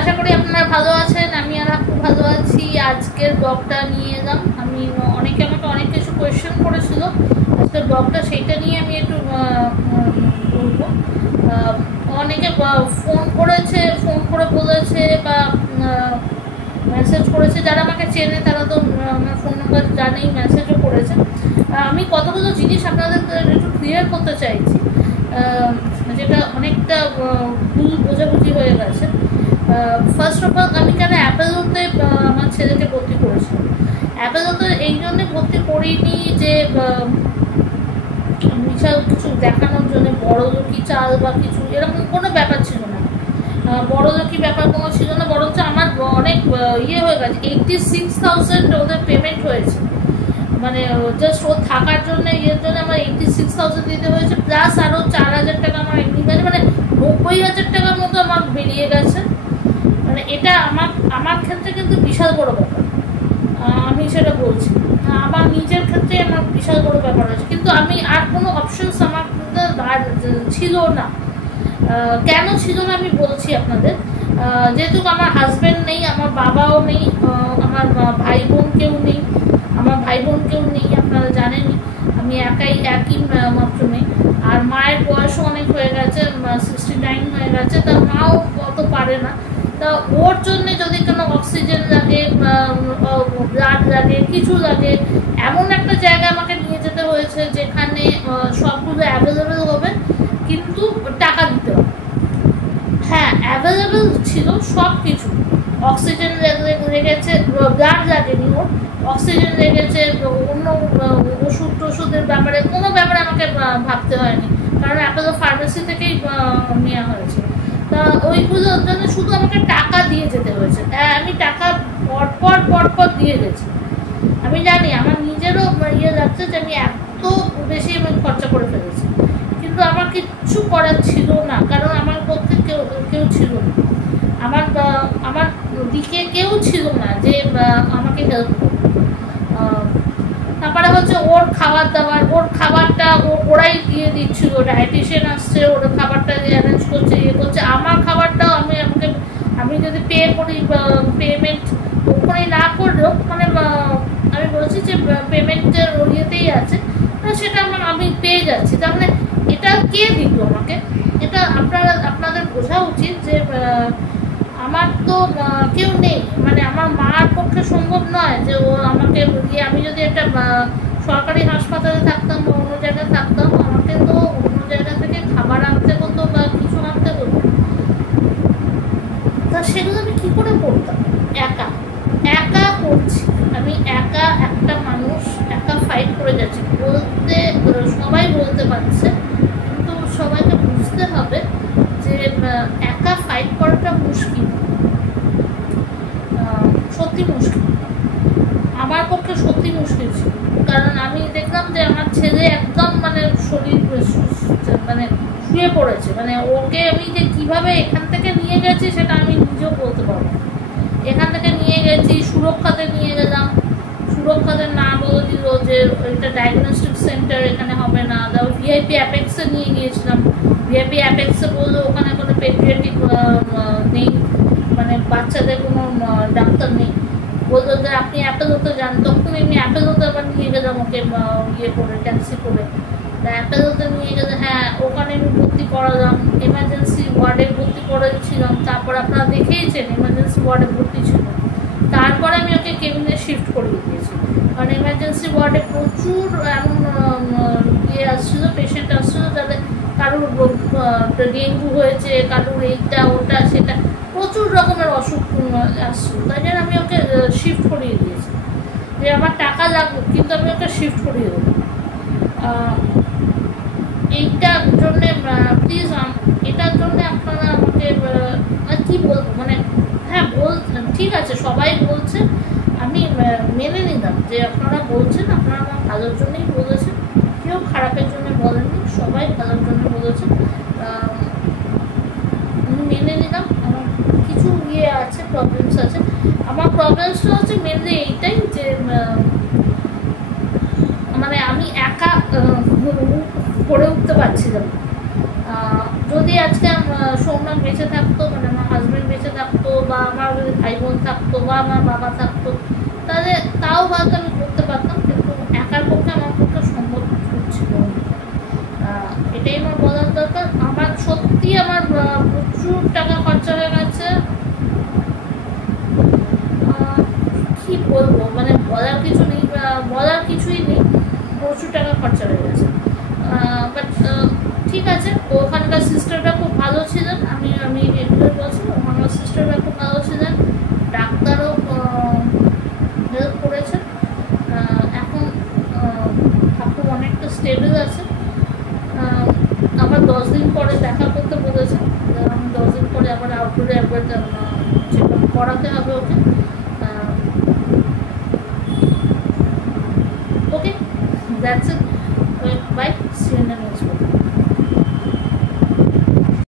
আশা করি আপনারা ভালো আছেন। আমি আর খুব ভালো আছি। আজকের ব্লগটা নিয়ে এলাম, আমি অনেকে আমাকে অনেক কিছু কোয়েশ্চেন করেছিল আজকের ব্লগটা, সেইটা নিয়ে আমি একটু বলবো। অনেকে ফোন করে বলেছে বা মেসেজ করেছে, যারা আমাকে চেনে তারা তো আমার ফোন নাম্বার জানেই, মেসেজও করেছে। আমি কতগুলো জিনিস আপনাদের একটু ক্লিয়ার করতে চাইছি, যেটা অনেকটা ভুল বোঝাবুঝি হয়ে গেছে। ফার্স্ট অফ অল, আমি কেন অ্যাপেলোতে আমার ছেলেকে ভর্তি করেছিলাম। অ্যাপেলোতে এই জন্যে ভর্তি করিনি যে বিশাল কিছু দেখানোর জন্য, বড় লোকি চাল বা কিছু এরকম কোনো ব্যাপার ছিল না। বড় লোকি ব্যাপার কোনো ছিল না, বরঞ্চ আমার অনেক হয়ে গেছে। 86,000 ওদের পেমেন্ট হয়েছে, মানে জাস্ট ও থাকার জন্য জন্য আমার 86,000 দিতে হয়েছে, প্লাস আরও 4,000 টাকা আমার এমনি গেছে, মানে 90,000 টাকার মতো আমার বেরিয়ে গেছে। মানে এটা আমার ক্ষেত্রে কিন্তু বিশাল বড় ব্যাপার, আমি সেটা বলছি। আমার নিজের ক্ষেত্রে আমার বিশাল বড় ব্যাপার হয়েছে, কিন্তু আমি আর কোনো অপশনস আমার ছিল না। কেন ছিল না আমি বলছি আপনাদের। যেহেতু আমার হাজব্যান্ড নেই, আমার বাবাও নেই, আমার ভাই বোন কেউ নেই, আপনারা জানেনই। আমি একই মাত্র নেই। আর মায়ের বয়সও অনেক হয়ে গেছে, 69 হয়ে গেছে, তা মাও অত পারে না। তা ওর জন্যে যদি কোনো অক্সিজেন লাগে, ব্লাড লাগে, কিছু লাগে, এমন একটা জায়গায় আমাকে নিয়ে যেতে হয়েছে যেখানে সবগুলো অ্যাভেলেবেল হবে, কিন্তু টাকা দিতে হবে। হ্যাঁ, অ্যাভেলেবেল ছিল সব কিছু, অক্সিজেন লেগেছে, ব্লাড লাগেনি ওর, অক্সিজেন লেগেছে, অন্য ওষুধের ব্যাপারে কোনো ব্যাপারে আমাকে ভাবতে হয়নি, কারণ অ্যাপোলো ফার্মেসি থেকেই নেওয়া হয়েছে। তা ওইগুলোর জন্য শুধু আমাকে টাকা দিয়ে যেতে হয়েছে। আমি টাকা পরপর দিয়ে গেছি। আমি জানি আমার নিজেরও যাচ্ছে যে আমি এত বেশি আমি খরচা করে ফেলেছি, কিন্তু আমার কিচ্ছু করার ছিল না, কারণ আমার পক্ষে কেউ ছিল না, আমার দিকে কেউ ছিল না যে আমাকে হেল্প করবে। তারপরে হচ্ছে ওর খাবারটা ওরাই দিয়ে দিচ্ছিল, ডায়েটিশিয়ান আসছে, ওর খাবারটা অ্যারেঞ্জ করছে, করছে। আমার খাবারটাও আমি যদি পে করি, পেমেন্ট ওখানে না করলেও, মানে আমি বলছি যে পেমেন্টের ইয়েতেই আছে, সেটা আমি পেয়ে যাচ্ছি। তার মানে এটা কে দিত আমাকে? এটা আপনাদের বোঝা উচিত যে আমার তো কেউ নেই, মানে আমার মার পক্ষে সম্ভব নয় যে ও আমাকে দিয়ে, আমি যদি একটা সরকারি হাসপাতালে থাকতাম বা অন্য জায়গায় থাকতাম, আমাকে তো অন্য জায়গা থেকে খাবার আনতে হতো বা কিছু আনতে হতো। তা সেগুলো আমি কী করে করতাম? একা করছি, আমি একা একটা মানুষ, একা ফাইট করে যাচ্ছি। সবাই বলতে পারছে, কিন্তু সবাইকে বুঝতে হবে যে একা ফাইট করাটা মুশকিল, সত্যি মুশকিল। আমার পক্ষে সত্যি মুশকিল ছিল, কারণ আমি দেখলাম যে আমার ছেলে একদম মানে শরীর মানে শুয়ে পড়েছে, মানে ওকে আমি যে কীভাবে এখান থেকে নিয়ে গেছি সেটা আমি নিজেও বলতে পারবো। এখান থেকে নিয়ে গেছি, সুরক্ষাতে নিয়ে গেলাম, সুরক্ষাতে না বলে দিল যে এটা ডায়াগনস্টিক সেন্টার, এখানে হবে না। তারপর ভিআইপি অ্যাপেক্সে নিয়ে গিয়েছিলাম, ভিআইপি অ্যাপেক্সে বললো ওখানে কোনো পেডিয়াট্রিক নেই, মানে বাচ্চাদের কোনো ডাক্তার নেই। বললো যে আপনি অ্যাপেলোতে যান, তখন এমনি অ্যাপেলোতে আবার নিয়ে গেলাম ওকে করে, ট্যাক্সি করে। তা অ্যাপেলোতে নিয়ে গেলে, হ্যাঁ ওখানে আমি ভর্তি করালাম, এমার্জেন্সি ওয়ার্ডে ভর্তি করেছিলাম। তারপর আপনারা দেখেইছেন এমার্জেন্সি ওয়ার্ডে ভর্তি ছিল। তারপরে আমি ওকে কেবিনে শিফট করিয়ে দিয়েছি, কারণ এমার্জেন্সি ওয়ার্ডে প্রচুর এমন আসছিলো, পেশেন্ট আসছিলো যাদের কারোর ডেঙ্গু হয়েছে, কারোর এইটা ওটা সেটা, প্রচুর রকমের অসুখ আসছিল। তাই জন্য আমি ওকে শিফট করিয়ে দিয়েছি, যে আমার টাকা লাগবে কিন্তু আমি ওকে শিফট করিয়ে দেবো। এইটার জন্যে প্লিজ, এটার জন্যে আপনারা আমাকে কী বলবো, মানে হ্যাঁ ঠিক আছে, সবাই বলছে, আমি মেনে নিলাম যে আপনারা বলছেন, আপনারা আমার ভালোর জন্যই বলেছেন, কেউ খারাপের জন্য বলেননি, সবাই ভালোর জন্য বলেছেন। আমি মেনে নিলাম আমার কিছু আছে, প্রবলেমস আছে। আমার প্রবলেমসটা হচ্ছে মেনলি এইটাই যে মানে আমি একা করে উঠতে পারছিলাম। যদি আজকে সোমনাথ বেঁচে থাকতো, মানে আমার হাজব্যান্ড বেঁচে থাকতো, বা আমার যদি ভাই বোন থাকতো, বা আমার বাবা থাকতো, তাহলে তাও হয়তো আমি করতে পারতাম, কিন্তু একার পক্ষে আমার পক্ষে সম্ভব হচ্ছিল। এটাই আমার বলার দরকার। আমার সত্যি আমার প্রচুর টাকা খরচা হয়ে গেছে। কি বলবো, মানে বলার কিছু নেই, বলার কিছুই নেই, প্রচুর টাকা খরচা হয়ে গেছে। বাট ঠিক আছে, ওখানকার সিস্টাররা খুব ভালো ছিলেন, আমি রেগুলার বলছি, ওখানকার সিস্টাররা খুব ভালো ছিলেন, ডাক্তারও হেল্প করেছেন। এখন ঠাকুর অনেকটা স্টেবল আছে। আমার 10 দিন পরে দেখা করতে বলেছে, আমি 10 দিন পরে আবার আউটডোরে একবার চেক আপ করাতে হবে okay. Okay, that's it, bye, see you in the next video.